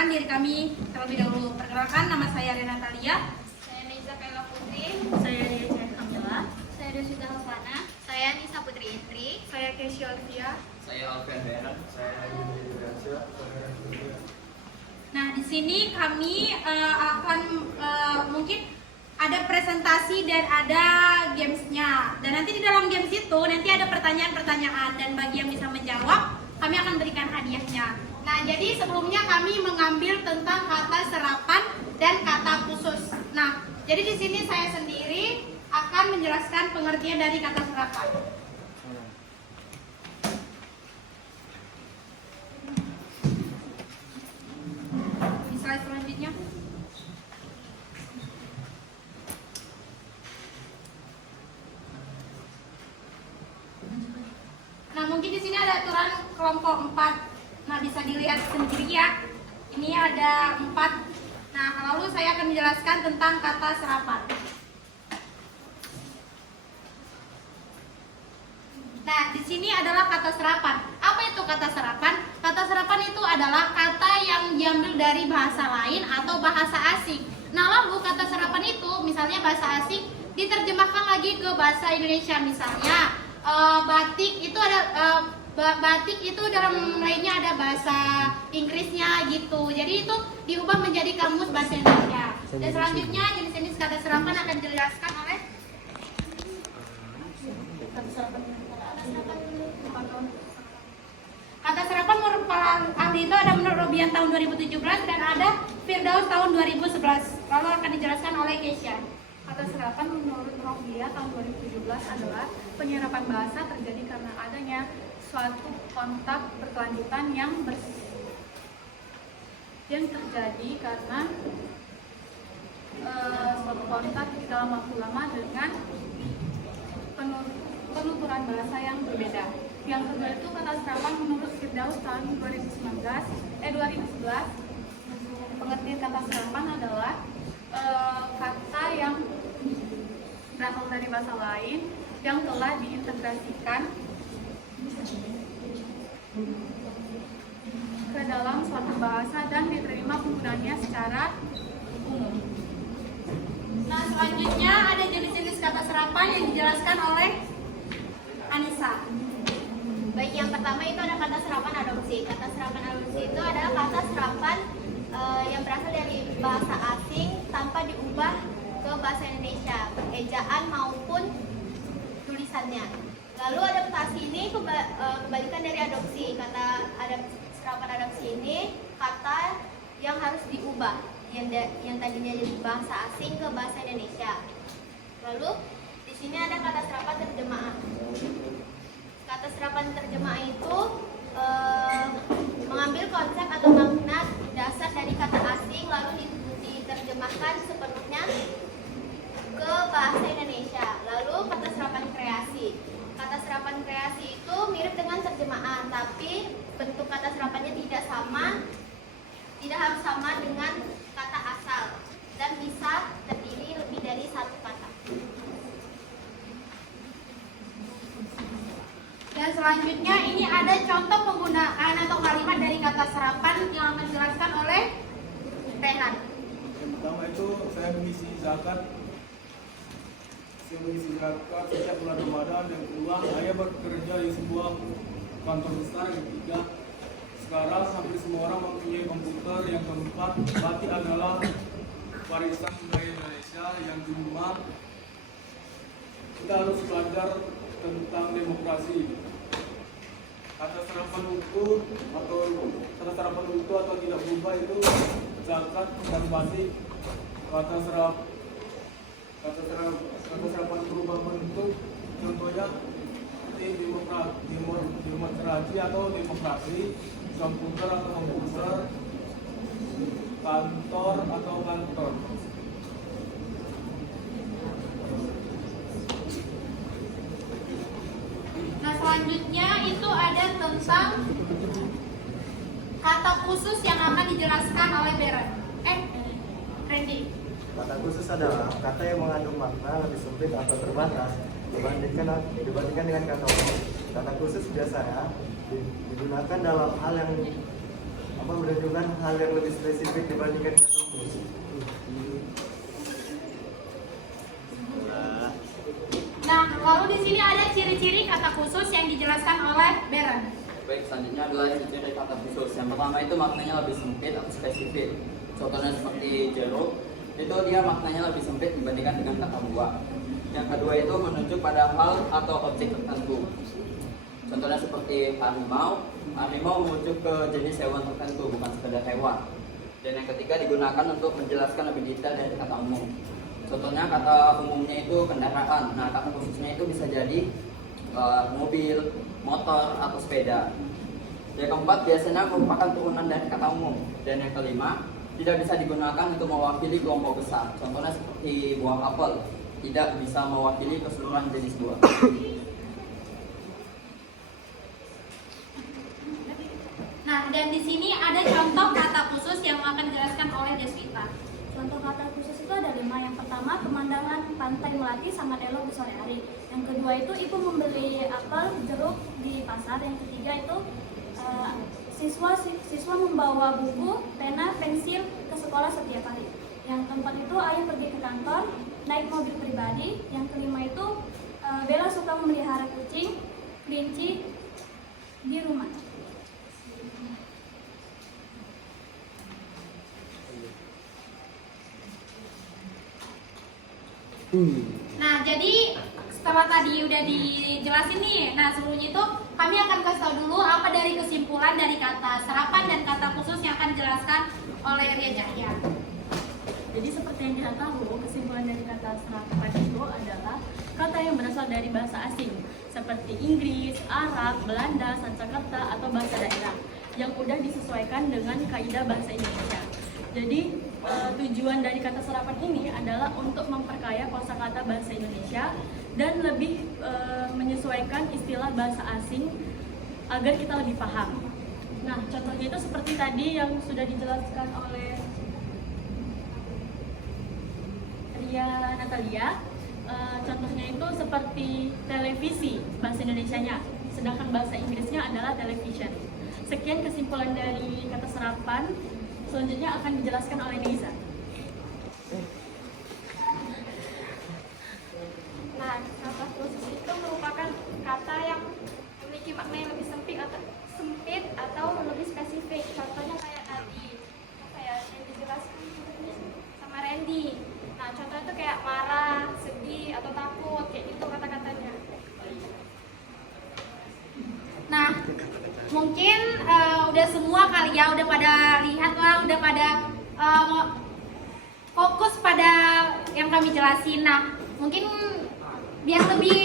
memperkenalkan diri kami terlebih dahulu. Perkenalkan, nama saya Rena Talia. Saya Nisa Kayla Putri. Saya Ria Kamila. Saya Deswita Havana. Saya Nisa Putri Indri. Saya Keshi Olivia. Saya Alfian Bayaran. Saya Yudi Wiransyah. Nah, di sini kami akan mungkin ada presentasi dan ada gamesnya. Dan nanti di dalam games itu nanti ada pertanyaan-pertanyaan, dan bagi yang bisa menjawab kami akan berikan hadiahnya. Nah, jadi sebelumnya kami mengambil tentang kata serapan dan kata khusus. Nah, jadi di sini saya sendiri akan menjelaskan pengertian dari kata serapan. Di slide selanjutnya. Nah, mungkin di sini ada aturan kelompok 4. Nah, bisa dilihat sendiri ya. Ini ada 4. Nah, lalu saya akan menjelaskan tentang kata serapan. Nah, di sini adalah kata serapan. Apa itu kata serapan? Kata serapan itu adalah kata yang diambil dari bahasa lain atau bahasa asing. Nah, lalu kata serapan itu misalnya bahasa asing diterjemahkan lagi ke bahasa Indonesia. Misalnya batik itu ada batik itu dalam lainnya ada bahasa Inggrisnya gitu. Jadi itu diubah menjadi kamus bahasa Indonesia. Dan selanjutnya jenis-jenis kata serapan akan dijelaskan oleh kata serapan menurut para ahli itu ada menurut Robian tahun 2017 dan ada Firdaus tahun 2011. Lalu akan dijelaskan oleh Kesha. Kata serapan menurut Rohia tahun 2017 adalah penyerapan bahasa terjadi karena adanya suatu kontak berkelanjutan yang terjadi karena suatu kontak dalam waktu lama dengan penuturan bahasa yang berbeda. Yang kedua itu kata serapan menurut Firdaus tahun 2011. Pengertian kata serapan adalah kata yang berasal dari bahasa lain yang telah diintegrasikan ke dalam suatu bahasa dan diterima penggunanya secara umum. Nah, selanjutnya ada jenis-jenis kata serapan yang dijelaskan oleh Anissa. Baik, yang pertama itu ada kata serapan adopsi. Kata serapan adopsi itu adalah kata serapan yang berasal dari bahasa asing tanpa diubah ke bahasa Indonesia, ejaan maupun tulisannya. Lalu adaptasi ini kebalikan dari adopsi. Kata serapan adopsi ini kata yang harus diubah, yang tadinya jadi bahasa asing ke bahasa Indonesia. Lalu di sini ada kata serapan terjemahan. Kata serapan terjemahan itu mengambil konsep atau makna dasar dari kata asing lalu diterjemahkan sepenuhnya ke bahasa Indonesia. Lalu kata serapan kreasi. Kata serapan kreasi itu mirip dengan terjemahan, tapi bentuk kata serapannya tidak harus sama dengan kata asal dan bisa terdiri lebih dari satu kata. Dan selanjutnya ini ada contoh penggunaan atau kalimat dari kata serapan yang akan dijelaskan oleh Rehan. Yang pertama itu saya mengisi zakat. Setiap bulan Ramadan. Yang kedua, saya bekerja di sebuah kantor besar. Yang ketiga, sekarang hampir semua orang mempunyai komputer. Yang keempat, batik adalah warisan budaya Indonesia. Yang kelima, kita harus belajar tentang demokrasi. Kata serapan utuh atau tidak berubah itu zakat dan batik. Kata serapan berubah bentuk, contohnya demokrasi atau demokrasi, komputer atau komputer, kantor atau kantor. Nah, selanjutnya itu ada tentang kata khusus yang akan dijelaskan oleh Randy. Kata khusus adalah kata yang mengandung makna lebih sempit atau terbatas dibandingkan dengan kata umum. Kata khusus biasanya digunakan dalam hal yang menunjukkan hal yang lebih spesifik dibandingkan kata umum. Nah, lalu di sini ada ciri-ciri kata khusus yang dijelaskan oleh Beren. Baik, selanjutnya adalah ciri kata khusus. Yang pertama itu maknanya lebih sempit atau spesifik. Contohnya seperti jeruk, itu dia maknanya lebih sempit dibandingkan dengan kata buah. Yang kedua itu menunjuk pada hal atau objek tertentu. Contohnya seperti harimau. Harimau merujuk ke jenis hewan tertentu, bukan sekedar hewan. Dan yang ketiga digunakan untuk menjelaskan lebih detail dari kata umum. Contohnya kata umumnya itu kendaraan. Nah, kata khususnya itu bisa jadi mobil, motor, atau sepeda. Yang keempat biasanya merupakan turunan dari kata umum. Dan yang kelima tidak bisa digunakan untuk mewakili kelompok besar. Contohnya seperti buah apel, tidak bisa mewakili keseluruhan jenis buah. Nah, dan di sini ada contoh kata khusus yang akan dijelaskan oleh Deswita. Contoh kata khusus itu ada 5. Yang pertama, pemandangan pantai Melati sangat elok di sore hari. Yang kedua itu ibu membeli apel, jeruk di pasar. Yang ketiga itu siswa membawa buku, pena, pensil ke sekolah setiap hari. Yang keempat itu ayah pergi ke kantor naik mobil pribadi. Yang kelima itu Bella suka memelihara kucing, kelinci di rumah. Nah, jadi setelah tadi udah dijelasin nih, nah sebelumnya itu kami akan kasih tahu dulu apa dari kesimpulan dari kata serapan dan kata khusus yang akan dijelaskan oleh Ria Cahya. Jadi seperti yang kita tahu, kesimpulan dari kata serapan itu adalah kata yang berasal dari bahasa asing seperti Inggris, Arab, Belanda, Sanskerta, atau bahasa daerah yang udah disesuaikan dengan kaidah bahasa Indonesia. Jadi tujuan dari kata serapan ini adalah untuk memperkaya kosakata bahasa Indonesia dan lebih menyesuaikan istilah bahasa asing agar kita lebih paham. Nah, contohnya itu seperti tadi yang sudah dijelaskan oleh Ria Natalia. Contohnya itu seperti televisi bahasa Indonesianya, sedangkan bahasa Inggrisnya adalah television. Sekian kesimpulan dari kata serapan. Selanjutnya akan dijelaskan oleh Neiza. Nah, kata khusus itu merupakan kata yang memiliki makna yang lebih sempit atau lebih spesifik. Contohnya kayak tadi, kayak yang dijelaskan sama Randy. Nah, contohnya itu kayak marah, sedih, atau takut, kayak gitu kata-katanya. Nah, mungkin udah semua kali ya, udah pada lihat lah, udah pada fokus pada yang kami jelasin. Nah, mungkin biar lebih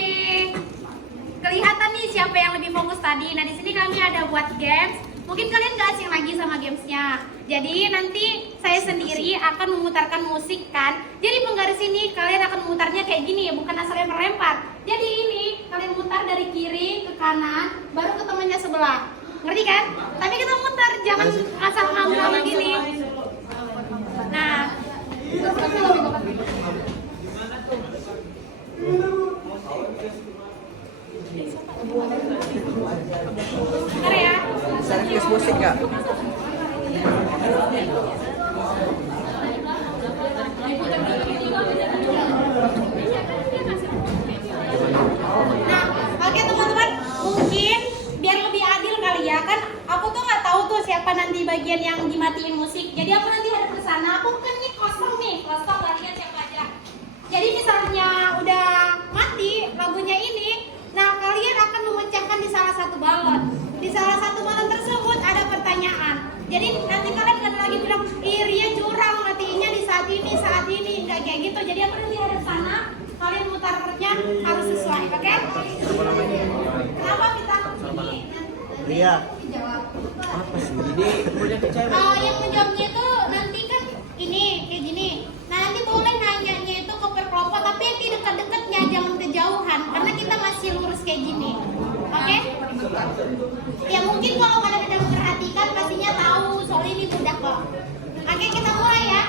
kelihatan nih siapa yang lebih fokus tadi. Nah, di sini kami ada buat games. Mungkin kalian gak asing lagi sama gamesnya. Jadi nanti saya sendiri akan memutarkan musik kan. Jadi penggaris ini kalian akan memutarnya kayak gini, bukan asal lempar-lempar. Jadi ini kalian mutar dari kiri ke kanan, baru ke temannya sebelah. Ngerti kan? Tapi kita mutar, jangan asal ngambil gini. Nah, bentar ya. Serius musik Kak? Nah, oke teman-teman, mungkin biar lebih adil kali ya, kan aku tuh nggak tahu tuh siapa nanti bagian yang dimatiin musik. Jadi aku nanti hadap ke sana, aku kan nih kosong gak lihat siapa aja. Jadi misalnya udah mati lagunya ini, nah kalian akan memecahkan di salah satu balon. Di salah satu balon tersebut ada pertanyaan. Jadi nanti kalian kan lagi bilang, Ria curang matinya di saat ini, nggak kayak gitu. Jadi aku nanti hadap sana, kalian mutarnya harus sesuai, oke? Kenapa kita ini? Ria. Dijawab. Apa sih? Ini punya cewek. Yang menjawabnya itu nanti kan ini kayak gini. Nah, nanti boleh nanyanya itu ke perkelompok, tapi yang di dekat-dekatnya jangan kejauhan, karena kita masih lurus kayak gini. Oke? Ya mungkin kalau kalian udah memperhatikan pastinya tahu soal ini mudah kok. Oke, kita mulai ya.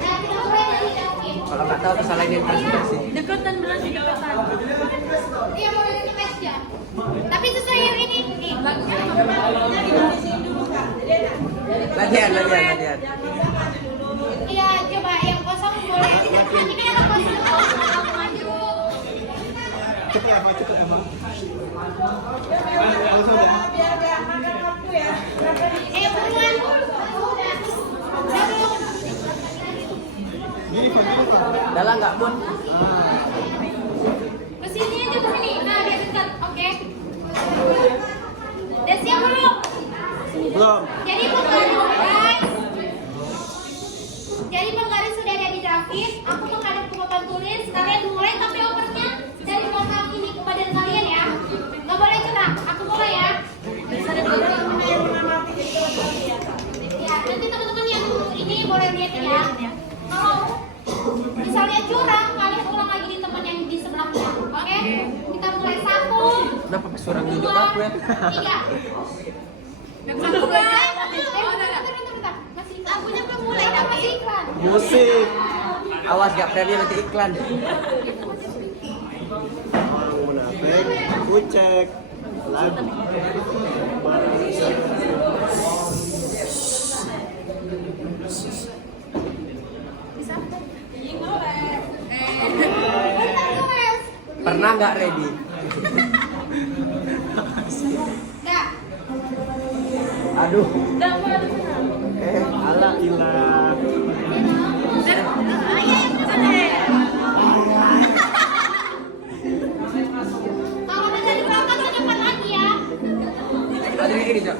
Nah, kita mulai dari David. Kalau nggak tahu kesalahan yang presentasi. Deketan berarti deketan. Iya, mulai dari tes ya. Tapi sesuai yang ini. Nih, bagusnya. Latihan. Iya, coba yang kosong boleh. Ini kan ada kosong. Maju. Cepet ya, Pak. Buruan. Gini, Pak. Dalam nggak Bun? Kesini aja kesini. Nah, dia dekat. Oke. Udah siap belum? Belum. Jadi penggaris. Jadi penggaris sudah ada di grafis. Aku menghadap ke papan tulis. Kalian mulai tapi opernya dari belakang ini ke badan kalian ya. Nggak boleh gerak. Aku mulai ya. Ya, nanti teman-teman yang ini boleh lihat ya. Kalau misalnya curang, kalian ulang lagi di teman yang di sebelahnya. Oke? Kita mulai 1. Kenapa pas orang tunjuk 2, aku ya? 3. Aku mulai. Bentar. Masih akunya belum mulai, masih iklan. Musik. Awas gak preview nanti iklan. Munafik, kucek, lagu. Pernah nggak ready? Enggak. Aduh. Ala ilah. Kalau udah dari belakang ke depan lagi ya. Ada ini Cok.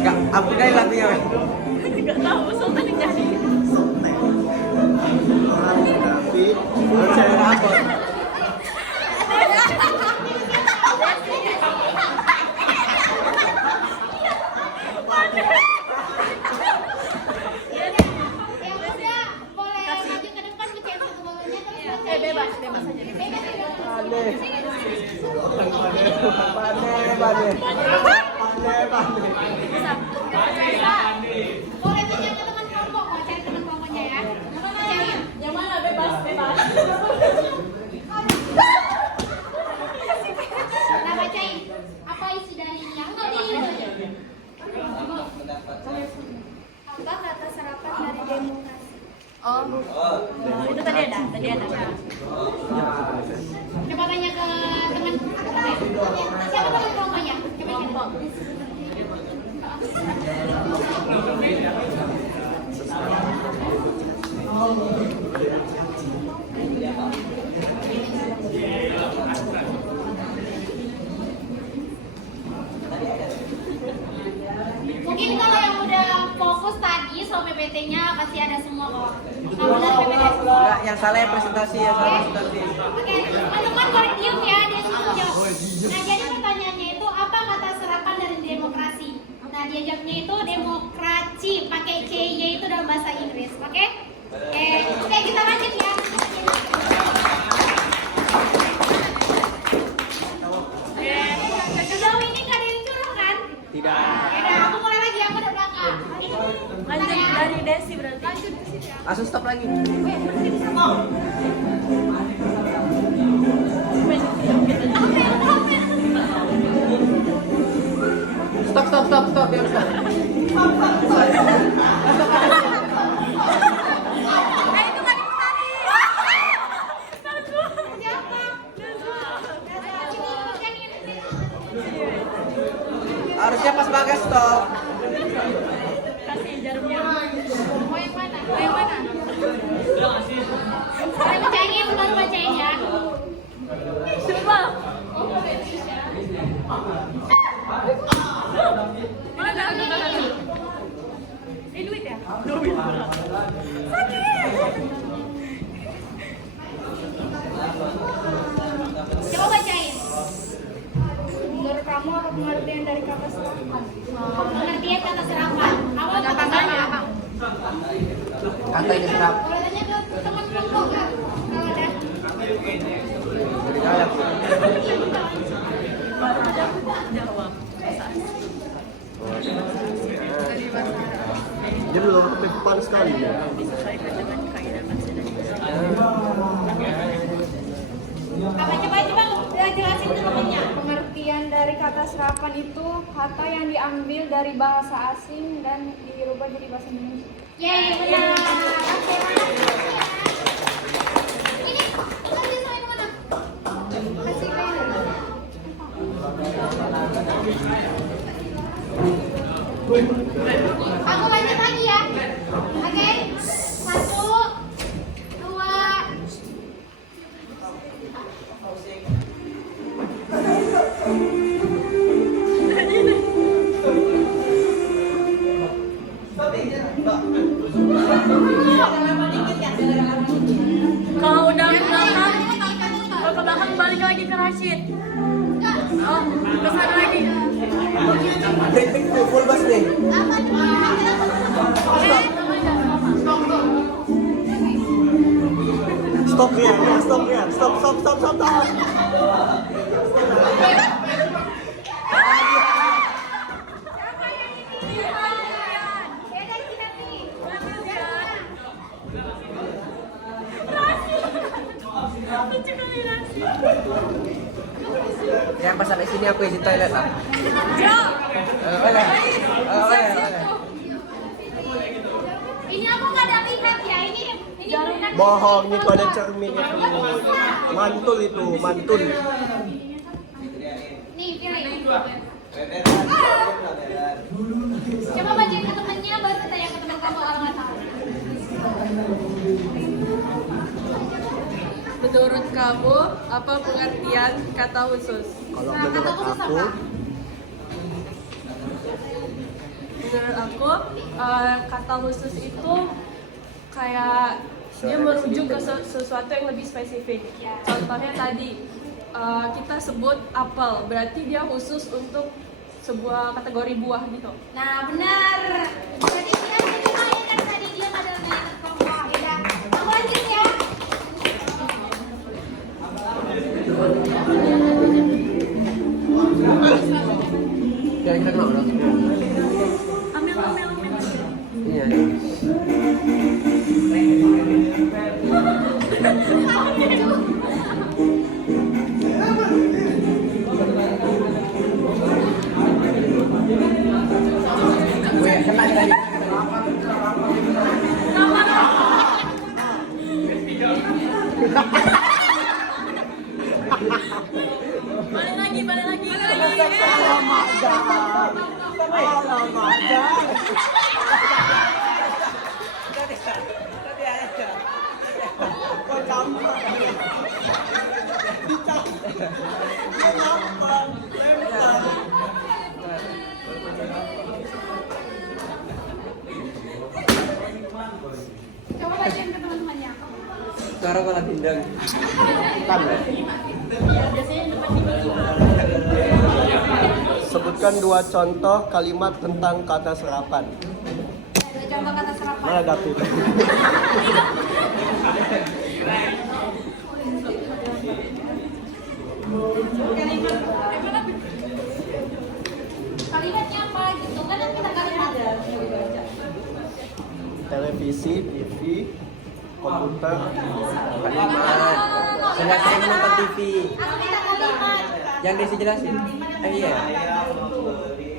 Gak, aku kayak lagunya. Nggak tahu, Sultan yang jadi. Munafik, kucek, apa? Yang udah boleh maju ke depan pecahin satu balonnya terus pecahin. Bebas aja. Boleh tunjuk ke teman kelompok, mau cari teman kelompoknya ya. Pecahin. Yang mana bebas? Nah, bacain. Apa isi dari yang tadi? Apa kata serapan dari demokrasi? Oh, itu tadi ada. Coba tanya ke teman. Siapa teman kelompoknya? Coba kelompok. Mungkin kalau yang udah fokus tadi soal PPT-nya pasti ada semua kok. Nah, benar PPT semua. Enggak, yang salah ya presentasi ya, salah presentasi. Oke, teman-teman boleh diem ya, dia suruh jawab. Nah, jadi pertanyaannya itu apa kata serapan dari demokrasi? Nah, dia jawabnya itu demokrasi, pakai C-nya itu dalam bahasa Inggris, oke? Oke, kita lanjut ya. Sejauh ini nggak ada yang curang kan? Tidak. Ya, aku mulai lagi, aku udah belakang. Lanjut dari Desi berarti. Langsung stop lagi. Stop, biar stop. Harusnya pas Bagas stop. Kasih jarumnya. Mau yang mana? Saya bacain, baru bacain ya. Coba. Mana? Ini duit ya? Duit. Coba bacain. Menurut kamu apa pengertian dari kata serapan? Pengertian kata serapan. Apa katanya? Kata ini serap. Boleh tanya ke teman kelompok kan? Kalau ada. Dari dalam. Jawab. Dia belum depan sekali ya. Disesuaikan dengan kaidah bahasa Indonesia. Apa coba jelasin ke temannya. Pengertian dari kata kata serapan itu kata yang diambil dari bahasa asing dan dirubah jadi bahasa Indonesia. Yeay, benar. Oke, makasih ya. Ini, kasih saya mana? Kasih kayak Aku lanjut lagi ya. Oke. 1, 2. Kalau udah ke belakang, kalau ke belakang balik lagi ke Rashid. Oh, ke sana lagi. Full bus nih. Stop ya, stop ya, stop. Yang pas sampai sini aku isi toilet lah. Oke. Ini aku nggak ada lihat ya. Ini benar. Bohong, itu ada cermin itu. Mantul itu, mantul. Nih, pilih. Coba bacain ke temennya, baru tanya ke teman kamu kalau nggak tahu. Menurut kamu, apa pengertian kata khusus? Kalau Nah, kata menurut khusus aku, apa? Menurut aku, kata khusus itu kayak dia merujuk ke sesuatu yang lebih spesifik. Contohnya tadi, kita sebut apel, berarti dia khusus untuk sebuah kategori buah gitu. Nah, benar. Berarti dia mencoba kan tadi dia ada nanya tentang buah. Ya, aku lanjut ya. Ya kita kenal dong. Ambil. Iya. Gue kena tadi. Balik lagi. Coba bacain ke teman-temannya. Sekarang malah bindang. Kan ya? sebutkan 2 contoh kalimat tentang kata serapan. Ada contoh kata serapan. Mana David? Kalimatnya apa gitu kan kita kalimat. Televisi, TV, komputer, Kalimat. Sudah saya menonton TV. Aku minta kalimat. Yang Desi jelasin. Iya.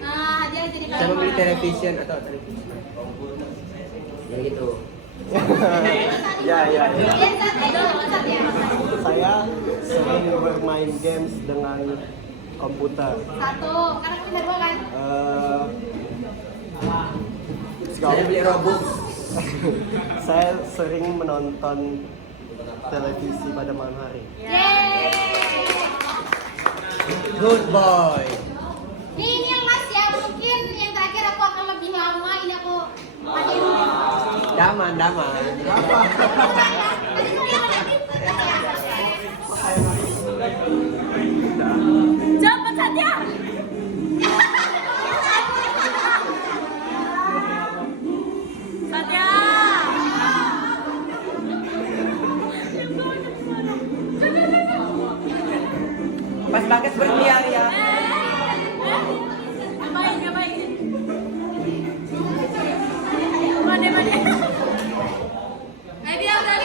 Nah, dia jadi Saya membeli television atau televisi. Ya gitu. ya. Dia satu ya. Saya sering bermain games dengan komputer. Satu, karena aku bisa 2 kan. Saya beli Robux. Saya sering menonton televisi pada malam hari. Yeay. Good boy. Ini yang mas ya, mungkin yang terakhir aku akan lebih lama. Ini aku hadir. Daman. Cepat Satya. Satya. Pas Bagas berbiar ya. Ngapain? Mana? Dia udah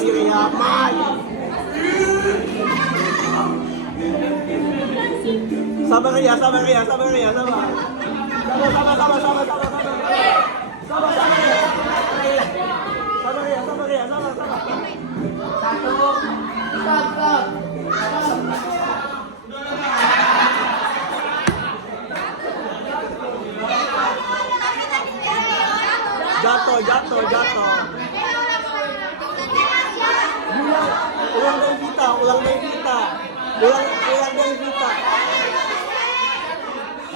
Syria, maju. Sabar ya, sabar ya, sabar ya, sabar. Jatuh. Ulang dari kita.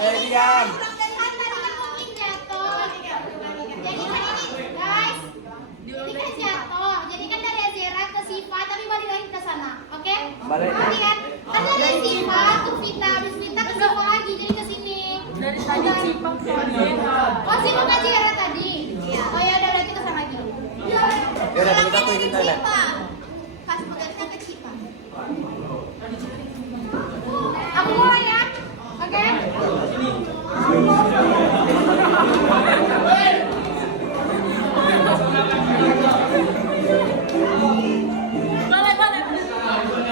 Diam. Jadi kan dari Azera ke Siva tapi balik lagi ke sana, oke? Balik. Lihat, kan dari Siva ke Vita, habis Vita ke Siva lagi, jadi ke sini. Dari tadi Sipa ke Azera. Oh, Siva ke Azera tadi. Oh ya udah berarti ke sana lagi. Ya udah kita tuh izin toilet. Pas pegangan ke Cipa. Aku mulai ya, oke? Balik.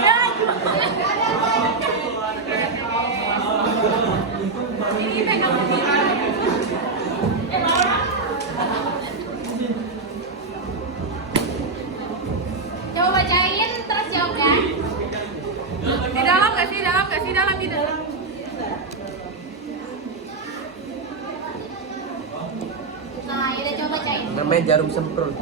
Ya, ini pegang Coba bacain terus jawab ya. Di dalam nggak sih? Di dalam. Nah, yaudah coba bacain. Namanya jarum semprot.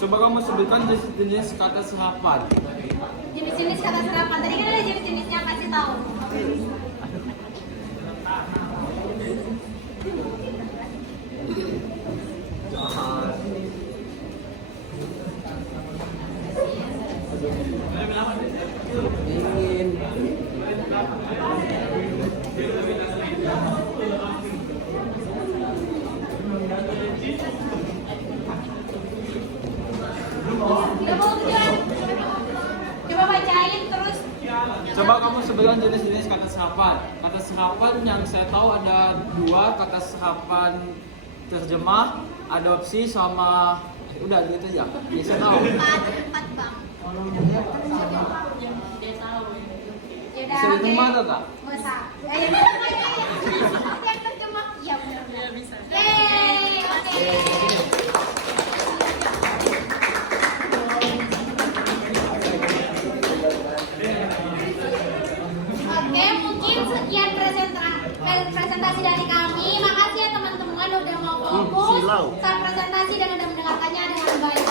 Coba kamu sebutkan jenis-jenis kata serapan. Jenis-jenis kata serapan. Tadi kan ada jenis-jenisnya, kasih tahu. Dingin. Udah mau tujuan. Coba bacain terus. Coba kamu sebutkan jenis-jenis kata serapan. Kata serapan yang saya tahu ada 2, kata serapan terjemah, adopsi sama udah gitu aja. Yang saya tahu. 4 bang. Yaudah, Sering mana tak? Nggak usah. Yang terjemah. Iya benar. Ya bisa. Yeay, oke. Oke, mungkin sekian presentasi dari kami. Makasih ya teman-teman udah mau fokus saat presentasi dan udah mendengarkannya dengan baik.